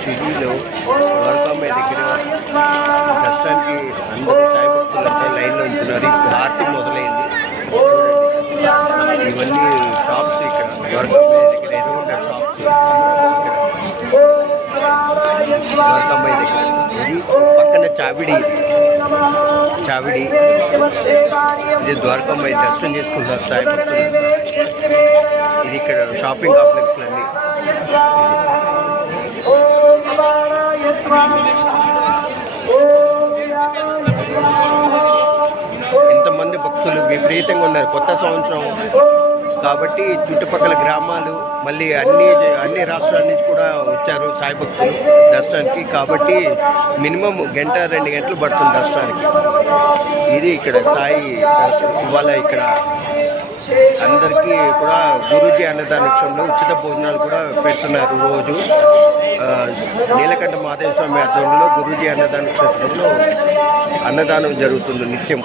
సిటీలో ద్వారకామాయి దగ్గర దర్శనానికి అందరూ సాయి భక్తులంతా లైన్లో ఉంటున్నారు. ఇప్పుడు ఆర్తి మొదలైంది. ఇవన్నీ షాప్స్ ఇక్కడ ద్వారకామాయి దగ్గర ఎదురుండే షాప్స్ ద్వారకామాయి దగ్గర. ఇది పక్కన చావిడి ఇది ద్వారకామాయి దర్శనం చేసుకుంటారు సాయి భక్తులు. ఇది ఇక్కడ షాపింగ్ కాంప్లెక్స్లన్నీ. ఎంతమంది భక్తులు విపరీతంగా ఉన్నారు. కొత్త సంవత్సరం కాబట్టి చుట్టుపక్కల గ్రామాలు మళ్ళీ అన్ని రాష్ట్రాల నుంచి కూడా వచ్చారు సాయి భక్తులు దర్శనానికి. కాబట్టి మినిమం 1-2 గంటలు పడుతుంది దర్శనానికి. ఇది ఇక్కడ సాయి దర్శనం. ఇవాళ ఇక్కడ అందరికీ కూడా గురూజీ అన్నదాన విషయంలో ఉచిత భోజనాలు కూడా పెడుతున్నారు. రోజు నీలకంఠ మాదేవ స్వామి ఆధ్వర్యంలో గురూజీ అన్నదాన క్షేత్రంలో అన్నదానం జరుగుతుంది నిత్యం.